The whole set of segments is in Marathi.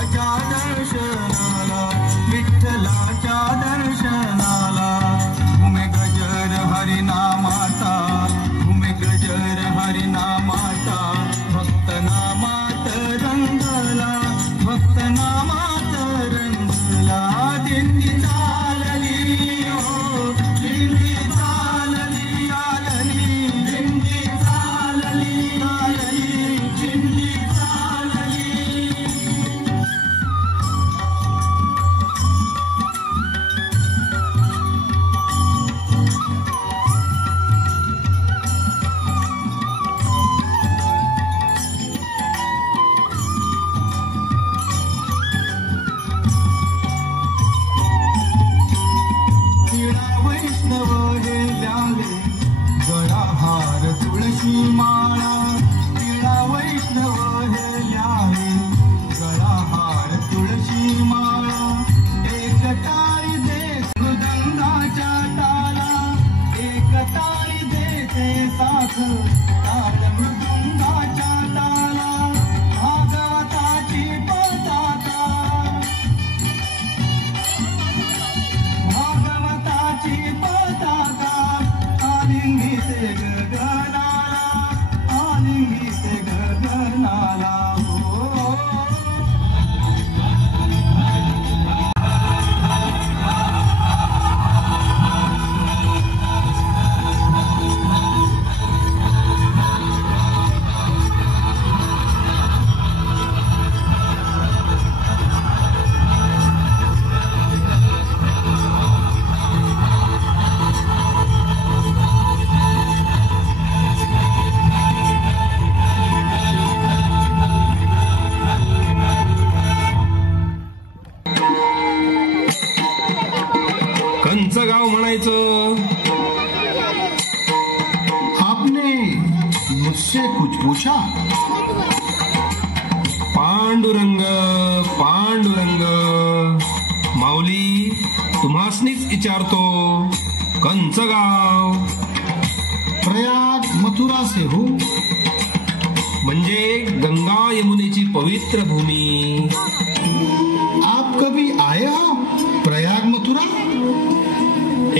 विठ्ठलाच्या दर्शनाला, विठ्ठलाच्या दर्शनाला. घुमे गजर हरिनामाचा, घुमे गजर हरिनामाचा. भक्त नामात रंगला, भक्त नामात रंगला. दिंडी चालली हो, दिंडी चालली आलली, दिंडी चालली आलली, दिंडी चालली. वैष्णव हे ल्याले गळा हार तुळशी माळा. तिळा वैष्णव हे ल्याले गळा हार तुळशी माळा. एक तारी दे मृदंगाच्या ताला, एक तारी देते साथ ताल मृदंगाच्या ताला. भागवताची पताका, भागवताची पताका. आलिंगी ते गगनाला, आलिंगी ते गगनाला. हो कंचं गाव म्हणायचं. आपने मुझसे कुछ पूछा? पांडुरंग पांडुरंग. माऊली तुम्हासनीच विचारतो, कंचं गाव प्रयाग मथुरा से हो. म्हणजे गंगा यमुनेची पवित्र भूमी. आप कभी आए हो प्रयाग मथुरा?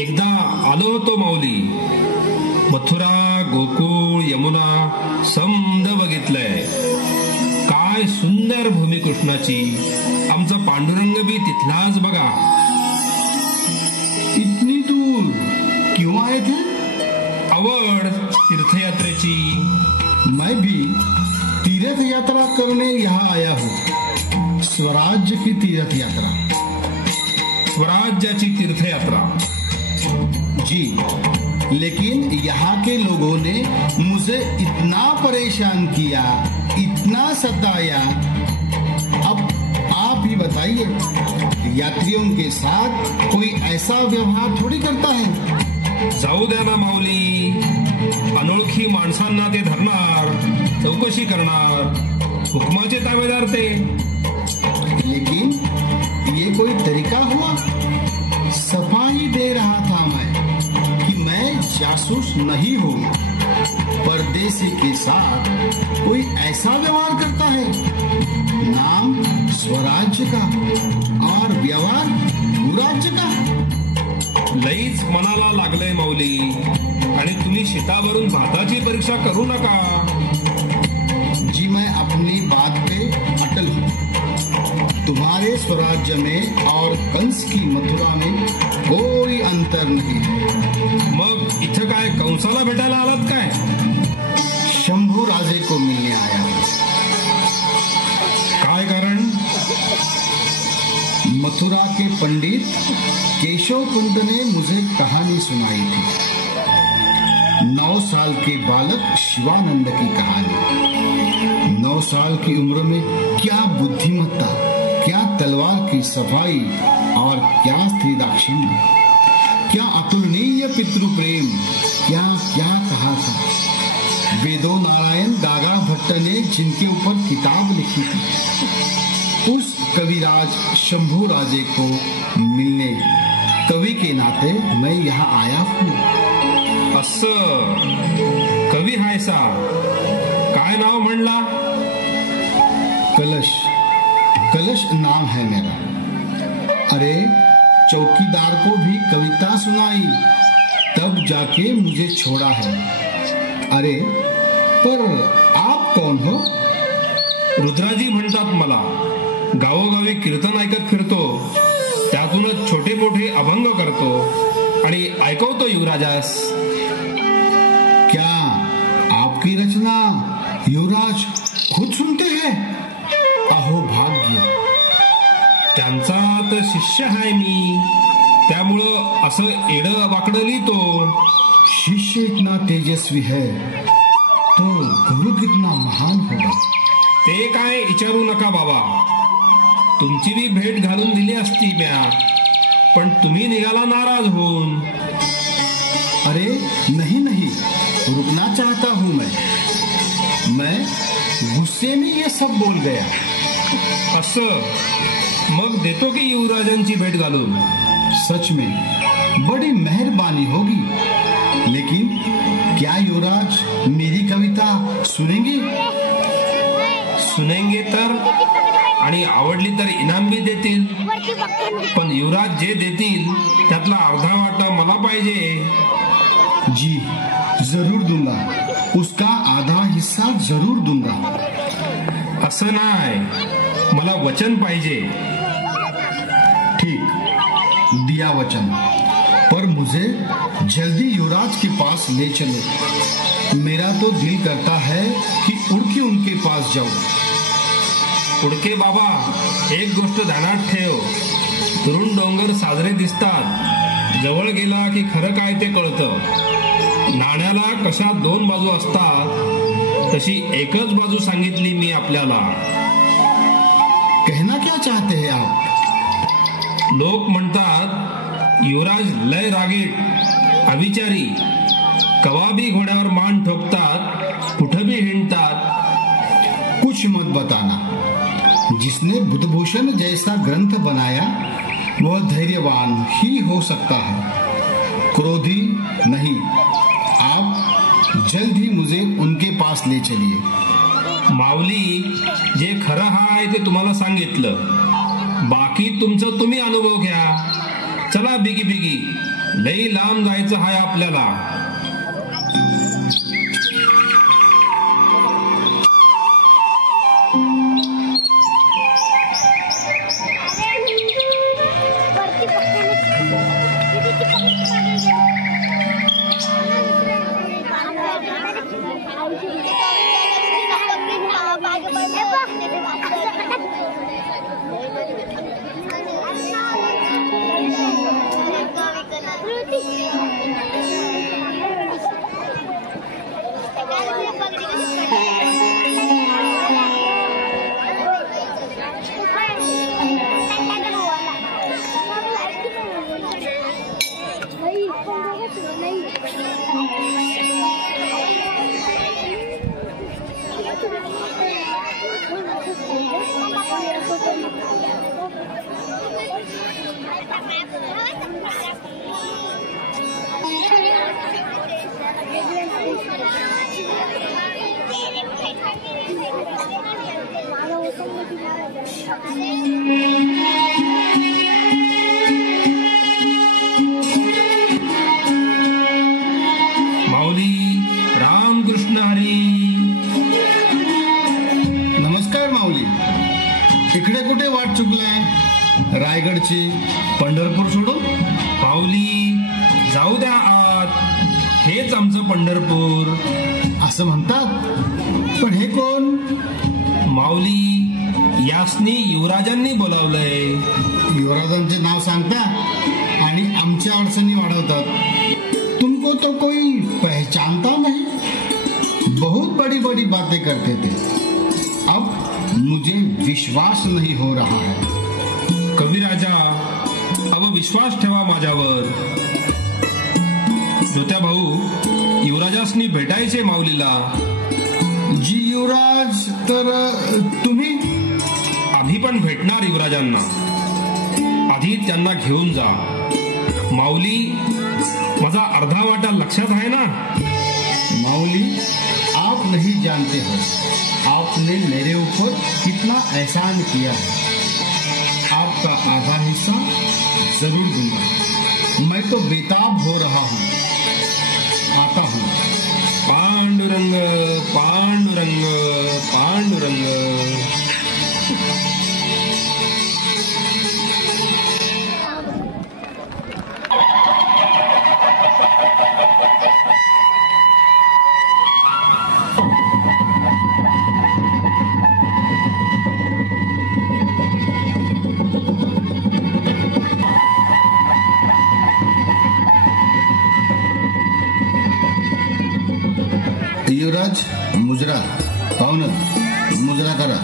एकदा आलो होतो माऊली. मथुरा, गोकुळ, यमुना समद बघितलंय. काय सुंदर भूमी कृष्णाची. आमचा पांडुरंग बी तिथलाच बघा. इतनी दूर क्यों आए थे? आवड तीर्थयात्रेची. मैं भी तीर्थ यात्रा करने यहाँ आया हूँ. स्वराज्य की तीर्थ यात्रा. स्वराज्याची तीर्थयात्रा. जी, लेकिन यहाँ के लोगों ने मुझे इतना परेशान किया, इतना सताया. अब आप ही बताइए, यात्रियों के साथ कोई ऐसा व्यवहार थोड़ी करता है. जाऊ द्या ना माऊली. अनोळखी माणसांना ते धरणार, चौकशी करणार. हुकमाचे ताबेदार ते. लेकिन ये कोई तरीका हुआ? सफाई दे रहा था मैं कि मैं जासूस नहीं हूँ. परदेसी के साथ कोई ऐसा व्यवहार करता है. नाम स्वराज्य का और व्यवहार भूराज्य का. लईच मनाला लागलंय माऊली. आणि तुम्ही शितावरून भाताची परीक्षा करू नका. जी, मैं अपनी बात पे अटल हूँ. तुम्हारे स्वराज्य में और कंस की मथुरा में कोई अंतर नहीं है. मग इथं काय कंसाला भेटायला आलात काय? शंभू राजे को मिलने आया हूँ. काय कारण? मथुरा के पंडित केशव पंत ने मुझे कहानी सुनाई थी. 9 साल के बालक शिवानंद की कहानी. 9 साल की उम्र में क्या बुद्धिमत्ता, क्या तलवार की सफाई और क्या स्त्री दाक्षिण्य, क्या अतुलनीय पितृप्रेम, क्या क्या कहा था. वेदो नारायण दागा भट्ट ने जिनके ऊपर किताब लिखी थी, उस कविराज शंभू राजे को मिलने कवि के नाते मैं यहाँ आया हूँ. असं कवी हायसा. काय नाव म्हणला? कलश. कलश नाम है मेरा। अरे चौकीदार को भी कविता सुनाई, तब जाके मुझे छोड़ा है। अरे पर आप कौन हो? रुद्राजी म्हणतात मला। गावोगावी कीर्तन ऐकत फिरतो, त्यातूनच छोटे मोठे अभंग करतो आणि ऐकवतो युवराजास। क्या आपकी रचना युवराज खुद सुनते हैं? अहो भाग्य। त्यांचा तर शिष्य आहे मी, त्यामुळं असं एडं वाकडं लिहितो। शिष्य इतना तेजस्वी है तो गुरु कितना महान होगा। ते काय विचारू नका बाबा, तुमची बी भेट घालून दिली असती म्या, पण तुम्ही निघाला नाराज होऊन। अरे नहीं नहीं, रुकना चाहता हूं मैं गुस्से में ये सब बोल गया। असं मग देतो की युवराजांची भेट घालून। सच में बड़ी मेहरबानी होगी, लेकिन क्या युवराज मेरी कविता सुनेंगे? सुनेंगे तर, आणि आवडली तर इनाम भी देतील, पण युवराज जे देतील त्यातला अर्धा वाटा मला पाहिजे। जी जरूर दूंगा, उसका आधा हिस्सा जरूर दूंगा। असं नाही, मला वचन पाहिजे। ठीक, दिया वचन, पर मुझे जल्दी युवराज के पास ले चलो। मेरा तो दिल करता है कि उड़ के उनके पास जाऊं। उडके बाबा, एक गोष्ट ध्यानात ठेव, तरुण डोंगर साजरे दिसतात, जवळ गेला की खरं काय ते कळतं। नाण्याला कशा दोन बाजू असतात, तशी एकच बाजू सांगितली मी आपल्याला। कहना क्या चाहते हैं आप? लोक म्हणतात युवराज लय रागीट, अविचारी, कवाबी घोड्यावर मान ठोकतात, कुठं भी हिंडतात। कुछ मत बताना। जिसने बुद्धभूषण जैसा ग्रंथ बनाया वह धैर्यवान ही हो सकता है, क्रोधी नहीं। आप जल्द ही मुझे उनके पास ले चलिए। माऊली, जे खरं आहे ते तुम्हाला सांगितलं, बाकी तुमचं तुम्ही अनुभव घ्या। चला बिगी बिगी, लई लांब जायचं आहे आपल्याला। माऊली, रामकृष्ण हरी। नमस्कार माऊली, इकडे कुठे वाट चुकलाय? रायगडची, पंढरपूर सोडून? माऊली, जाऊ द्या आत, हेच आमचं पंढरपूर। असं म्हणतात, पण हे कोण? माऊली, यासनी युवराजांनी बोलावलंय। युवराजांचे नाव सांगता आणि आमच्या अडचणी वाढवतात। तुमको तो कोई पहचानता नहीं। बहुत बड़ी बड़ी बातें करते थे, अब मुझे विश्वास नहीं हो रहा है। कविराजा, अब विश्वास ठेवा माझ्यावर। ज्योत्या भाऊ, युवराजासनी भेटायचे माऊलीला। जी युवराज, तर तुम्ही? आधी पण भेटणार युवराजांना, आधी त्यांना घेऊन जा। माऊली, माझा अर्धा वाटा लक्षात आहे ना? माऊली, आप नहीं जानते हो आपने मेरे ऊपर कितना एहसान किया है। आपका आधा हिस्सा जरूर दूंगा। मैं तो बेताब हो रहा हूँ, आता हूँ। पांडुरंग पांडुरंग पांडुरंग। युवराज मुजरा, पाहुणं मुजरा करा।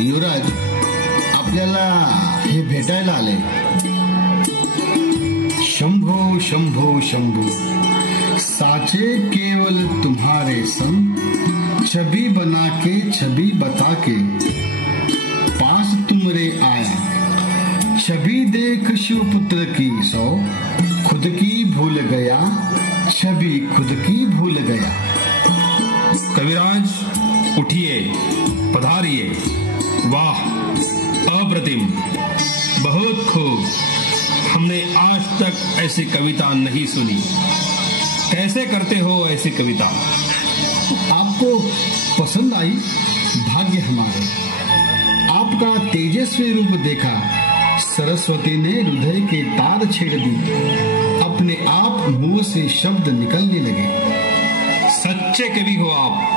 युवराज आपल्याला हे भेटायला आले। शंभो शंभो शंभो, साचे केवल तुम्हारे संग, छवि बना के छवि बता के पास तुमरे आया। छवि देख शिवपुत्र की सौ, खुद की भूल गया, छवि खुद की भूल गया। कविराज उठिए, पधारिए। वाह, अप्रतिम, बहुत खूब। हमने आज तक ऐसी कविता नहीं सुनी। कैसे करते हो ऐसी कविता? आपको पसंद आई? भाग्य हमारे। आपका तेजस्वी रूप देखा, सरस्वती ने हृदय के तार छेड़ दी। अपने आप मुंह से शब्द निकलने लगे। सच्चे कवि हो आप।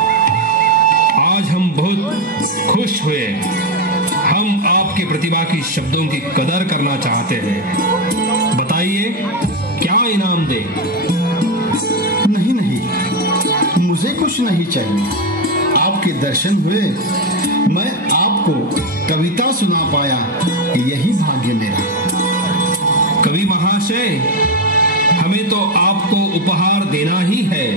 आज हम बहुत खुश हुए। हम आपके प्रतिभा की शब्दों की कदर करना चाहते हैं। बताइए, क्या इनाम दे? नहीं नहीं, मुझे कुछ नहीं चाहिए। आपके दर्शन हुए, मैं आपको कविता सुना पाया, यही भाग्य मेरा। कवि महाशय, हमें तो आपको उपहार देना ही है।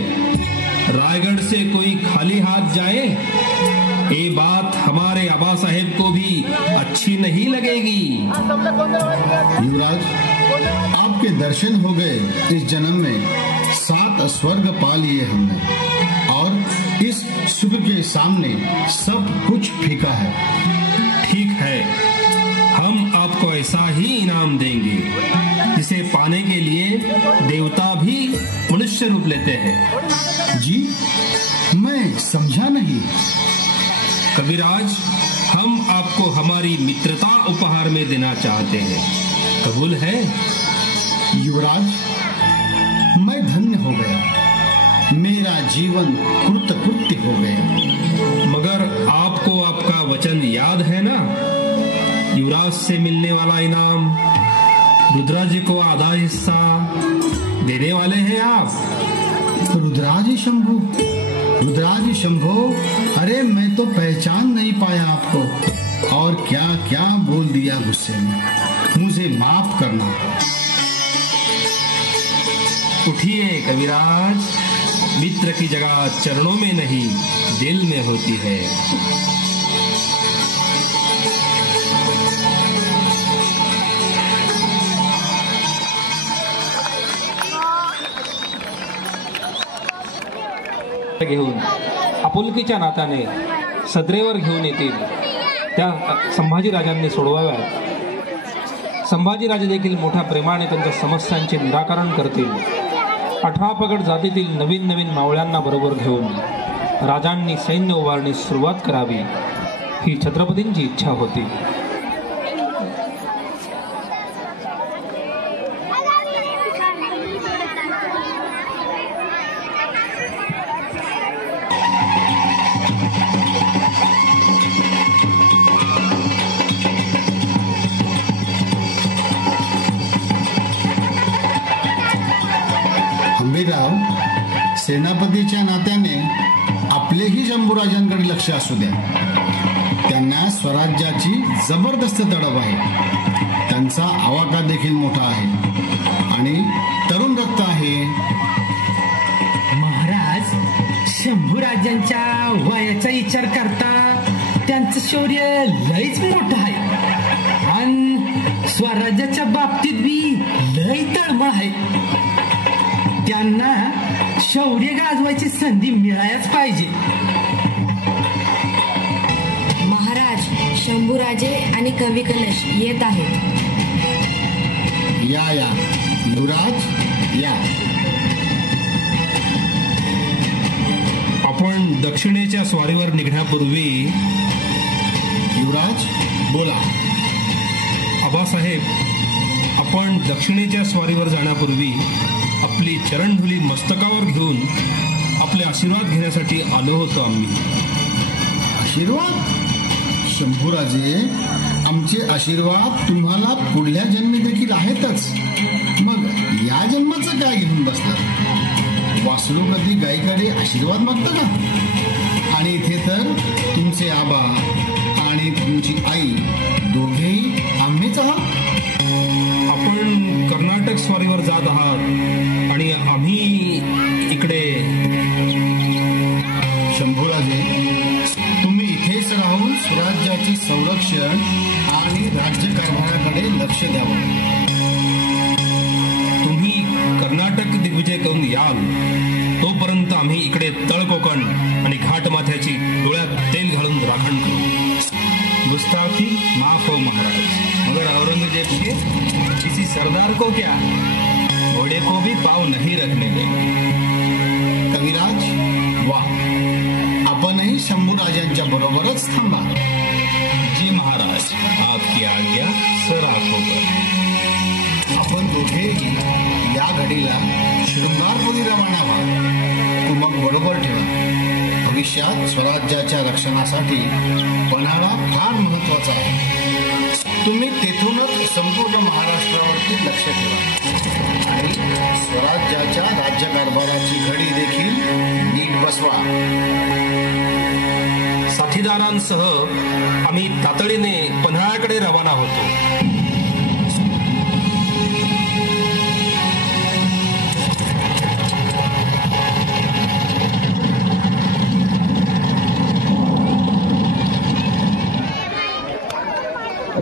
रायगढ़ से कोई खाली हाथ जाए, ये बात हमारे आबा साहेब को भी अच्छी नहीं लगेगी। युवराज, आपके दर्शन हो गए। इस जन्म में 7 स्वर्ग पा लिए हमने, और इस सुख के सामने सब कुछ फीका है। ठीक है, हम आपको ऐसा ही इनाम देंगे जिसे पाने के लिए देवता भी मनुष्य रूप लेते हैं। जी, मैं समझा नहीं। कविराज, हम आपको हमारी मित्रता उपहार में देना चाहते हैं। कबूल है? युवराज, मैं धन्य हो गया। मेरा जीवन कृतकृत्य हो गया। मगर आपको आपका वचन याद है ना? युवराज से मिलने वाला इनाम, रुद्राज जी को आधा हिस्सा देने वाले हैं आप। रुद्राज शंभू, रुद्राज शंभो, अरे मैं तो पहचान नहीं पाया आपको। और क्या क्या बोल दिया गुस्से में। मुझे माफ करना। उठिए कविराज, मित्र की जगह चरणों में नहीं दिल में होती है। घेऊन आपुलकीच्या नात्याने सदरेवर घेऊन येतील त्या संभाजीराजांनी सोडवाव्यात। संभाजीराजे देखील मोठ्या प्रेमाने त्यांच्या समस्यांचे निराकरण करतील। 18 पगड जातीतील नवीन नवीन मावळ्यांना बरोबर घेऊन राजांनी सैन्य उभारण्यास सुरुवात करावी, ही छत्रपतींची इच्छा होती। सेनापतीच्या नात्याने आपलेही शंभूराजांकडे लक्ष असू द्या। त्यांना स्वराज्याची जबरदस्त तडफ आहे। त्यांचा आवाका देखील मोठा आहे आणि तरुण रक्त आहे। महाराज, शंभूराजांच्या वयाचा विचार करता त्यांचं शौर्य लयच मोठं आहे आणि स्वराज्याच्या बाबतीत बी लय तळमळ आहे। त्यांना शौर्य गाजवायची संधी मिळायच पाहिजे। महाराज, शंभूराजे आणि कवी कलश येत आहेत. या या युवराज या. आपण दक्षिणेच्या स्वारीवर निघण्यापूर्वी युवराज बोला. आबासाहेब, आपण दक्षिणेच्या स्वारीवर जाण्यापूर्वी आपली चरणधुली मस्तकावर घेऊन आपले आशीर्वाद घेण्यासाठी आलो होतो आम्ही. आशीर्वाद? शंभूराजे, आमचे आशीर्वाद तुम्हाला पुढल्या जन्मी देखील आहेतच. मग या जन्माचं काय घेऊन बसतात? वासरू कधी गायीकडे आशीर्वाद मागतं का? आणि इथे तर तुमचे आबा आणि तुमची आई दोघेही आम्हीच आहात. आपण कर्नाटक स्वारीवर जात आहात आणि आम्ही इकडे. शंभूराजे, तुम्ही इथेच राहून स्वराज्याचे संरक्षण आणि राज्यकारभाराकडे लक्ष द्यावं. तुम्ही कर्नाटक दिग्विजय करून याल तोपर्यंत आम्ही इकडे तळकोकण आणि घाटमाथ्याची डोळ्यात तेल घालून राखण करू. गुस्ताखी माफ हो महाराज, मगर औरंगजेब के किसी सरदार को क्या, घोड़े को भी पाव नहीं रखने देंगे. कविराज, वा, आपणही शंभूराजांच्या बरोबरच थांबा. जी महाराज, आपकी आज्ञा सर आंखों पर. आपण दोघेही या घडीला शृंगारपुरी रवाना व्हा. कुमक बरोबर ठेवा. भविष्यात स्वराज्याच्या रक्षणासाठी पन्हाळा फार महत्वाचा आहे. तुम्ही तेथूनच संपूर्ण महाराष्ट्रावरती लक्ष ठेवा आणि स्वराज्याच्या राज्यकारभाराची घडी देखील नीट बसवा. साथीदारांसह आम्ही तातडीने पन्हाळ्याकडे रवाना होतो.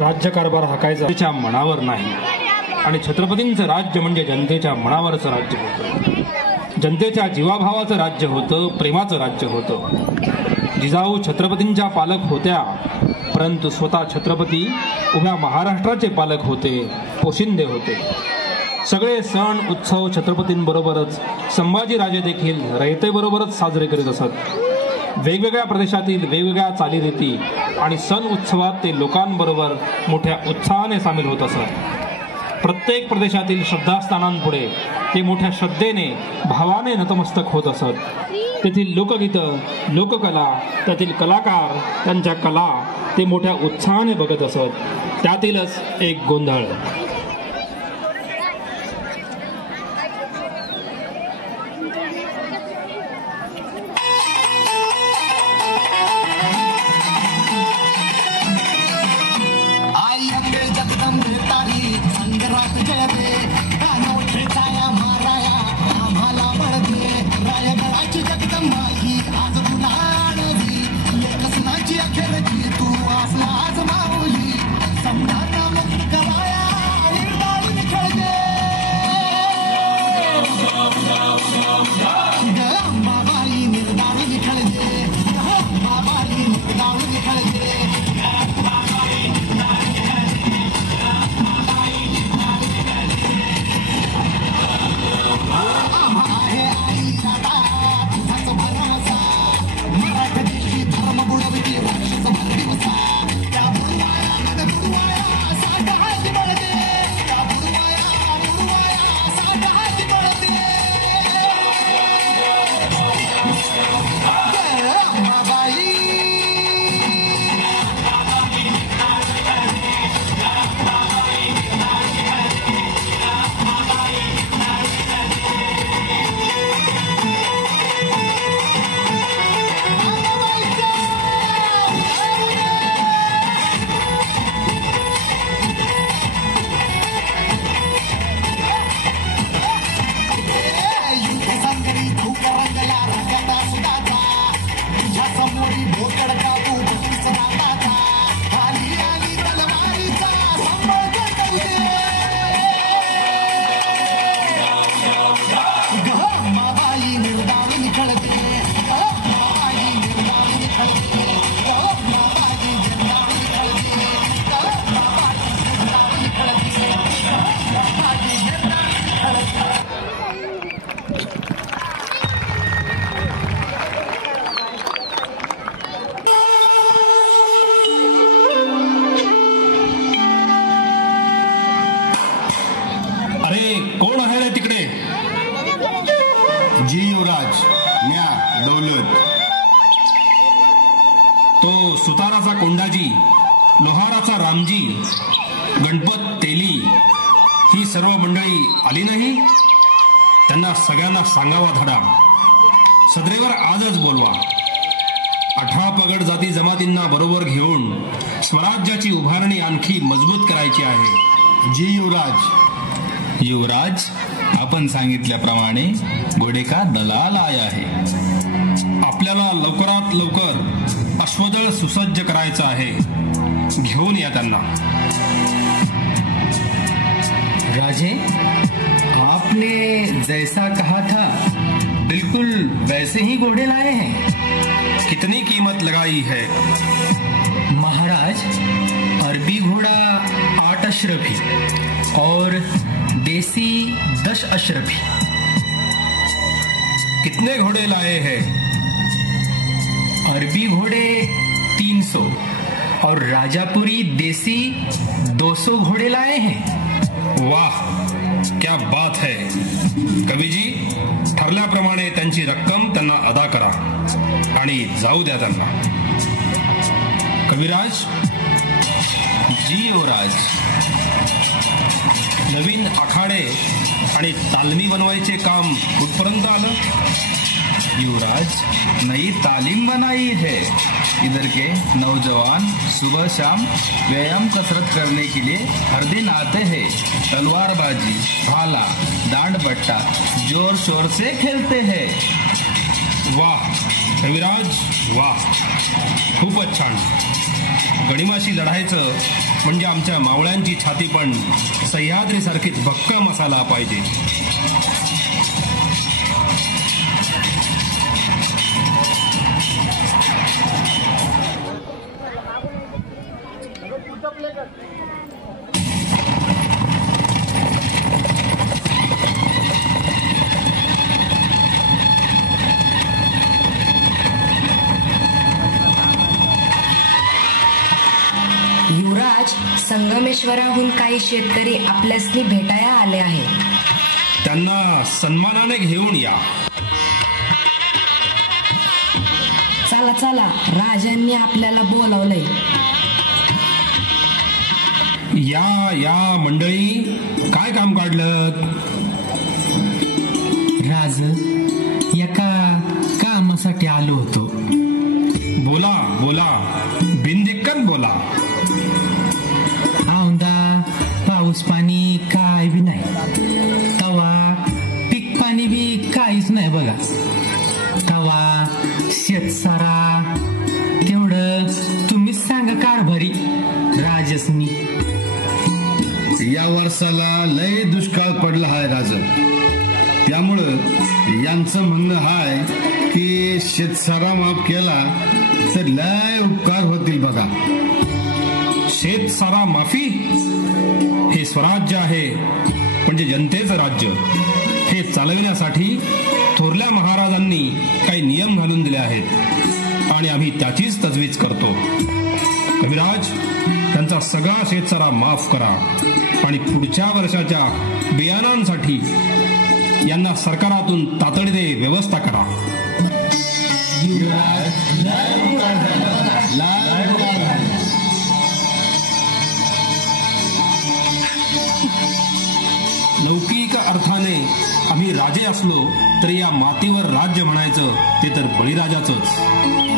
राज्यकारभार हाकायचा मनावर नाही आणि छत्रपतींचं राज्य म्हणजे जनतेच्या मनावरचं राज्य होतं. जनतेच्या जीवाभावाचं राज्य होतं, प्रेमाचं राज्य होतं. जिजाऊ छत्रपतींच्या पालक होत्या, परंतु स्वतः छत्रपती उभ्या महाराष्ट्राचे पालक होते, पोशिंदे होते. सगळे सण उत्सव छत्रपतींबरोबरच संभाजीराजे देखील रयतेबरोबरच साजरे करीत असत. वेगवेगळ्या प्रदेशातील वेगवेगळ्या चालीरीती आणि सण उत्सवात ते लोकांबरोबर मोठ्या उत्साहाने सामील होत असत. प्रत्येक प्रदेशातील श्रद्धास्थानांपुढे ते मोठ्या श्रद्धेने भावाने नतमस्तक होत असत. तेथील लोकगीतं, लोककला, त्यातील कलाकार, त्यांच्या कला ते मोठ्या उत्साहाने बघत असत. त्यातीलच एक गोंधळ. तू असला आज माऊली समजा मुक्त कराया कोंडाजी, लोहाराचा रामजी, गणपत तेली ही सर्व मंडळी आली नाही? त्यांना सगळ्यांना सांगावा धडा. सदरेवर आजच बोलवा. 18 पगड जाती जमातींना बरोबर घेऊन स्वराज्याची उभारणी आणखी मजबूत करायची आहे. जी युवराज. युवराज, आपण सांगितल्याप्रमाणे घोडेका दलाल आया आहे. आपल्याला लवकरात लवकर अश्वदळ सुसज्ज करायचं आहे. घेऊन या त्यांना. राजे, आपने जैसा कहा था बिल्कुल वैसे ही घोड़े लाए हैं. कितनी कीमत लगाई है? महाराज, अरबी घोड़ा 8 अशरफी और देसी 10 अशरफी. कितने घोड़े लाए हैं? अरबी घोड़े 300 और राजापुरी देसी 200 घोड़े लाए हैं. वाह, क्या बात है. कवीजी, ठरल्याप्रमाणे त्यांची रक्कम त्यांना अदा करा आणि जाऊ द्या त्यांना. कविराज. जी युवराज. नवीन आखाडे आणि तालमी बनवायचे काम कुठपर्यंत आलं? युवराज, नई तालीम बनाई है. इधर के नौजवान सुबह शाम व्यायाम कसरत करने के लिए हर दिन आते हैं. तलवारबाजी, भाला, दांड बट्टा जोर शोर से खेलते हैं. वाह कविराज, वाह, खूपच छान. गणिमाशी लढायचं म्हणजे आमच्या मावळ्यांची छाती पण सह्याद्रीसारखीच भक्कम असायला पाहिजे. युवराज, संगमेश्वराहून काही शेतकरी आपल्यासनी भेटाया आले आहेत. त्यांना सन्मानाने घेऊन या. चला चला, राजांनी आपल्याला बोलावलंय. या या मंडळी, काय काम काढलं? राज, एका कामासाठी आलो होतो. बोला बोला, बिनदिक्कत बोला. औंदा पाऊस पाणी काय बी नाही, तवा पीक पाणी बी काहीच नाही बघा. तवा शेतसारा तेवढं तुम्हीच सांगा कारभारी राजसनी. या वर्षाला लय दुष्काळ पडला आहे राज. त्यामुळं यांचं म्हणणं आहे की शेतसारा माफ केला तर लय उपकार होतील बघा. शेतसारा माफी? हे स्वराज्य आहे, म्हणजे जनतेचं राज्य. हे चालविण्यासाठी थोरल्या महाराजांनी काही नियम घालून दिले आहेत आणि आम्ही त्याचीच तजवीज करतो. कविराज, त्यांचा सगळा शेतसारा माफ करा आणि पुढच्या वर्षाच्या बियाणांसाठी यांना सरकारातून तातडीने व्यवस्था करा. लौकिक अर्थाने आम्ही राजे असलो तरी या मातीवर राज्य म्हणायचं ते तर बळीराजाचंच,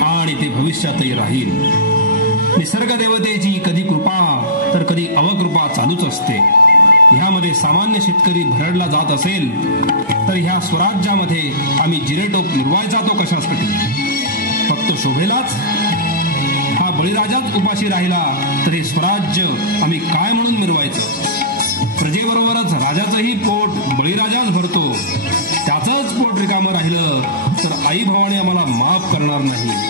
आणि ते भविष्यातही राहील. निसर्ग देवतेची कधी कृपा तर कधी अवकृपा चालूच असते. ह्यामध्ये सामान्य शेतकरी भरडला जात असेल तर ह्या स्वराज्यामध्ये आम्ही जिरेटोप मिरवायचा तो कशासाठी? फक्त शोभेलाच? हा बळीराजाच उपाशी राहिला तरी स्वराज्य आम्ही काय म्हणून मिरवायचं? प्रजेबरोबरच राजाचंही पोट बळीराजाच भरतो. त्याचंच पोट रिकामं राहिलं तर आई भवानी आम्हाला माफ करणार नाही.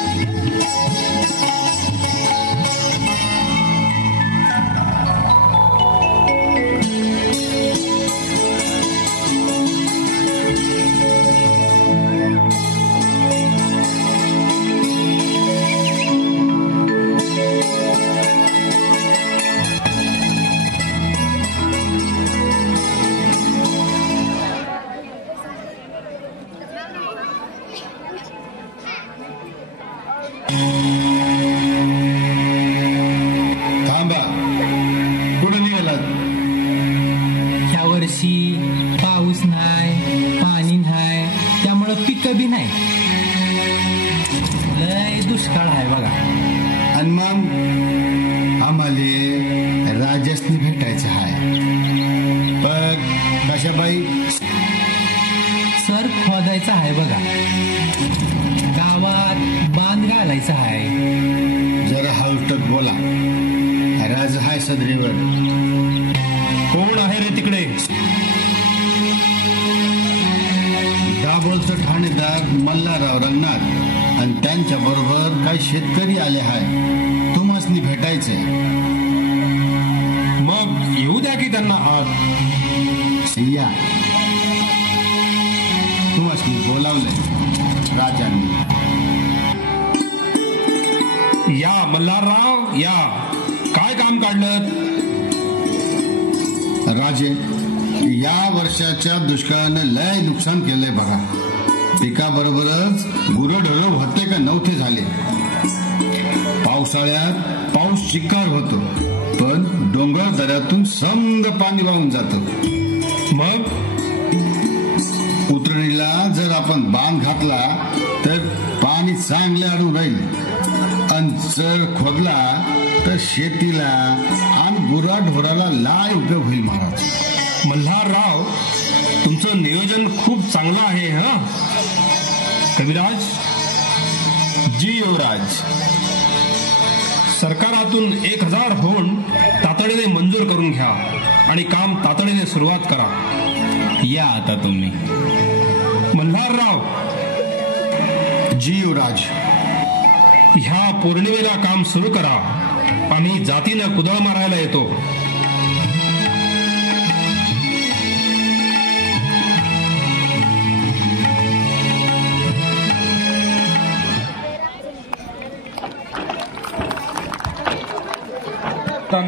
यावर्षी पाऊस नाही, पाणी नाही, त्यामुळं पिकं बी नाही. लय दुष्काळ आहे बघा. आणि मग आम्हाला राजासनी भेटायचं आहे. पण कशाबाई? सर खोदायचा आहे बघा, गावात बांध घालायचा आहे. जरा हलटत बोला. राज हाय सदरीवर. कोण आहे रे तिकडे? दाभोळचं ठाणेदार मल्हारराव रंगनाथ आणि त्यांच्या बरोबर काही शेतकरी आले आहे. तुम्हासनी भेटायचंय. मग येऊ द्या की त्यांना आत. या. तुम्हासनी बोलावलंय राजांनी. या मल्हारराव या. काय काम काढलं? राजे, या वर्षाच्या दुष्काळानं लय नुकसान केलंय बघा. पिकाबरोबरच गुरंढोरं होते का नव्हते झाले. पावसाळ्यात पाऊस चिक्कार होतो, पण डोंगर दऱ्यातून समद पाणी वाहून जातं. मग उतरणीला जर आपण बांध घातला तर पाणी चांगले अडून राहील. आणि जर खोदला तर शेतीला आणि गुराढोराला लाय उपयोग होईल. महाराज मल्हारराव, तुमचं नियोजन खूप चांगलं आहे. हा कविराज. जी युवराज. सरकारातून 1000 होंड तातडीने मंजूर करून घ्या आणि काम तातडीने सुरुवात करा. या आता तुम्ही. मल्हारराव. जी युवराज. ह्या पौर्णिमेला काम सुरू करा. आम्ही जातीनं कुदळ मारायला येतो.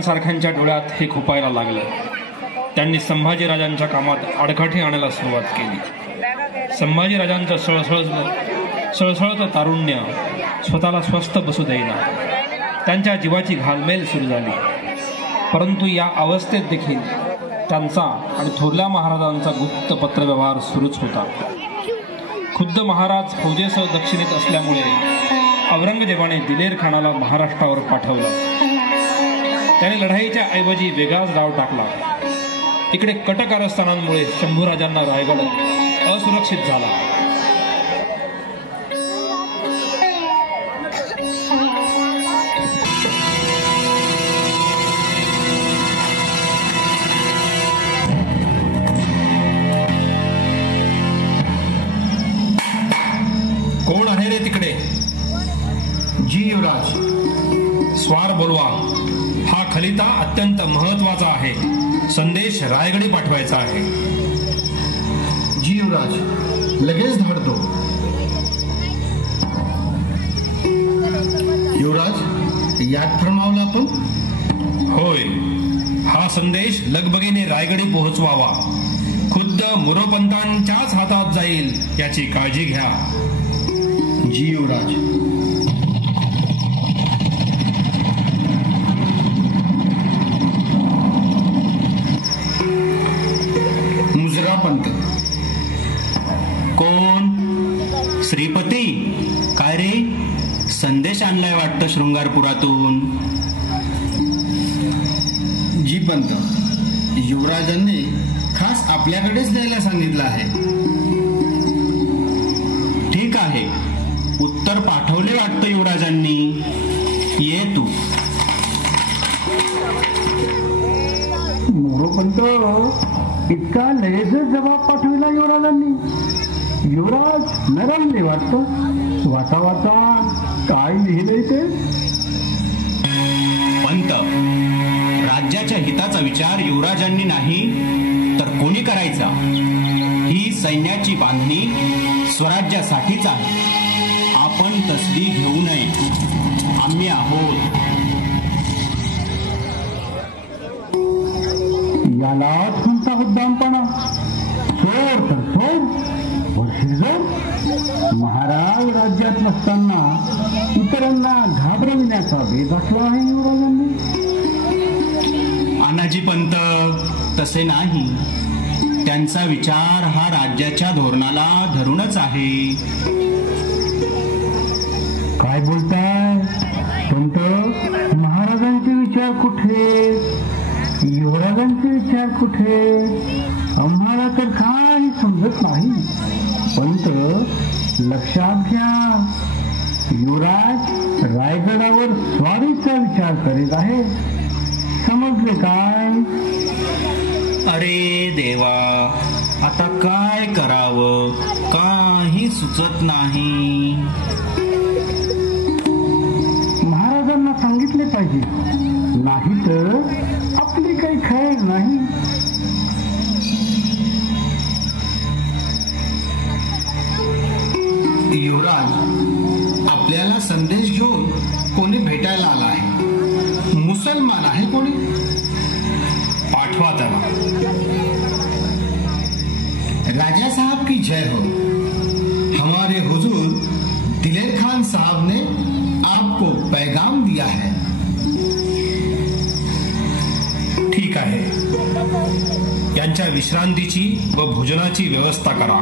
सारख्यांच्या डोळ्यात हे खुपायला लागलं. त्यांनी संभाजीराजांच्या कामात आडकाठी आणायला सुरुवात केली. संभाजीराजांचं सळसळतं तारुण्य स्वतःला स्वस्थ बसू देईना. त्यांच्या जीवाची घालमेल सुरू झाली. परंतु या अवस्थेत देखील त्यांचा आणि थोरल्या महाराजांचा गुप्त पत्रव्यवहार सुरूच होता. खुद्द महाराज फौजेसह दक्षिणेत असल्यामुळे औरंगजेबाने दिलेर खानाला महाराष्ट्रावर पाठवलं. त्याने लढाईच्या ऐवजी वेगळाच डाव टाकला. इकडे कटकारस्थानांमुळे शंभूराजांना रायगड असुरक्षित झाला. कोण आहे रे तिकडे? जी युवराज. स्वार बोलवा. हा खलिता अत्यंत महत्वाचा आहे. संदेश रायगडी पाठवायचा आहे. जी युवराज, लगेच धाडतो. युवराज, याद फरमावला आपण? होय. हा संदेश लगबगीने रायगडी पोहोचवावा. खुद्द मोरोपंतांच्याच हातात जाईल याची काळजी घ्या. जी युवराज. मुजरापंत. कोण? श्रीपती. काय रे, संदेश आणलाय वाटतं शृंगारपुरातून. जी पंत, युवराजांनी खास आपल्याकडेच द्यायला सांगितलं आहे. ठीक आहे, उत्तर पाठवले वाटतं युवराजांनी. ये तू. मोरोपंत, इतका लगेच जबाब पाठविला युवराजांनी. युवराज नरमले वाटतं. वाचा वाचा, काय लिहिलंय ते? पंत, राज्याच्या हिताचा विचार युवराजांनी नाही तर कोणी करायचा? ही सैन्याची बांधणी स्वराज्यासाठीच आहे. आपण तसली घेऊ नये. आम्ही आहोत. यालाच म्हणता उद्दामपणा. चोर तर चोर, वर्षीजोर. महाराज राज्यात नसताना इतरांना घाबरविण्याचा वेध आखला आहे युवराजांनी. अनाजी पंत, तसे नाही. त्यांचा विचार हा राज्याच्या धोरणाला धरूनच आहे. काय बोलताय तुमचं? महाराजांचे विचार कुठे, युवराजांचे विचार कुठे? आम्हाला तर काही समजत नाही. पंत लक्षात घ्या, युवराज रायगडावर स्वारीचा विचार करीत आहे. समजले काय? अरे देवा, आता काय करावं, काही सुचत नाही. महाराजांना सांगितले पाहिजे, नाही तर आपली काही खैर नाही. युवराज, आपल्याला संदेश घेऊन कोणी भेटायला आला आहे. मुसलमान आहे कोणी? पाठवा त्याला. राजा साहब की जय हो. हमारे हुजूर दिलेर खान साहब ने आपको पैगाम दिया है. ठीक आहे, यांच्या विश्रांतीची व भोजनाची व्यवस्था करा.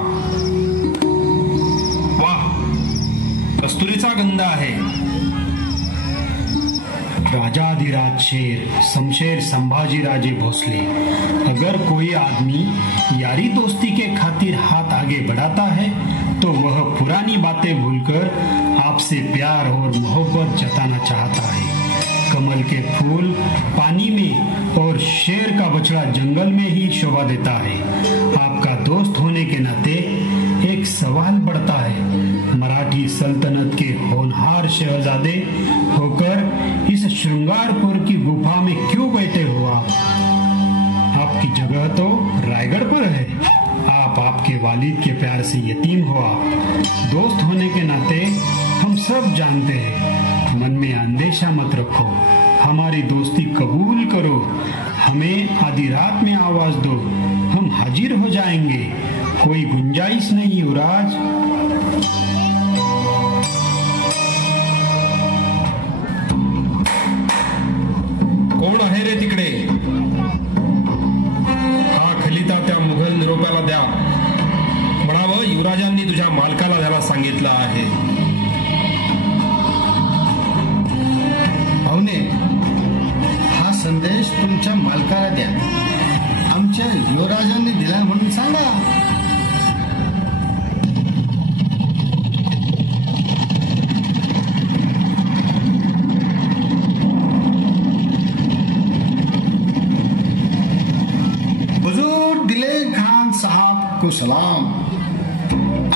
वाह, कस्तुरीचा गंध आहे. राजाधिराज शेर शमशेर संभाजी राजे भोसले, अगर कोई आदमी यारी दोस्ती के खातिर हाथ आगे बढ़ाता है तो वह पुरानी बातें भूलकर आपसे प्यार और मोहब्बत जताना चाहता है. कमल के फूल पानी में और शेर का बछड़ा जंगल में ही शोभा देता है. आपका दोस्त होने के नाते एक सवाल पड़ता है, मराठी सल्तनत के होनहार शहजादे होकर इस श्रृंगारपुर की गुफा में क्यों बैठे हुआ? आपकी जगह तो रायगढ़ पर है. आप आपके वालिद के प्यार से यतीम हुआ. दोस्त होने के नाते हम सब जानते हैं. मन में अंदेशा मत रखो, हमारी दोस्ती कबूल करो. हमें आधी रात में आवाज दो, हम हाजिर हो जाएंगे. कोई गुंजाइश नहीं युवराज. कोण आहे रे तिकडे? हा खलिता त्या मुघल निरोपाला द्या. म्हणावं, युवराजांनी तुझ्या मालकाला द्यायला सांगितलं आहे. पाहुणे, हा संदेश तुमच्या मालकाला द्या. आमच्या युवराजांनी दिला म्हणून सांगा. हुजूर दिलेर खान साहब को सलाम.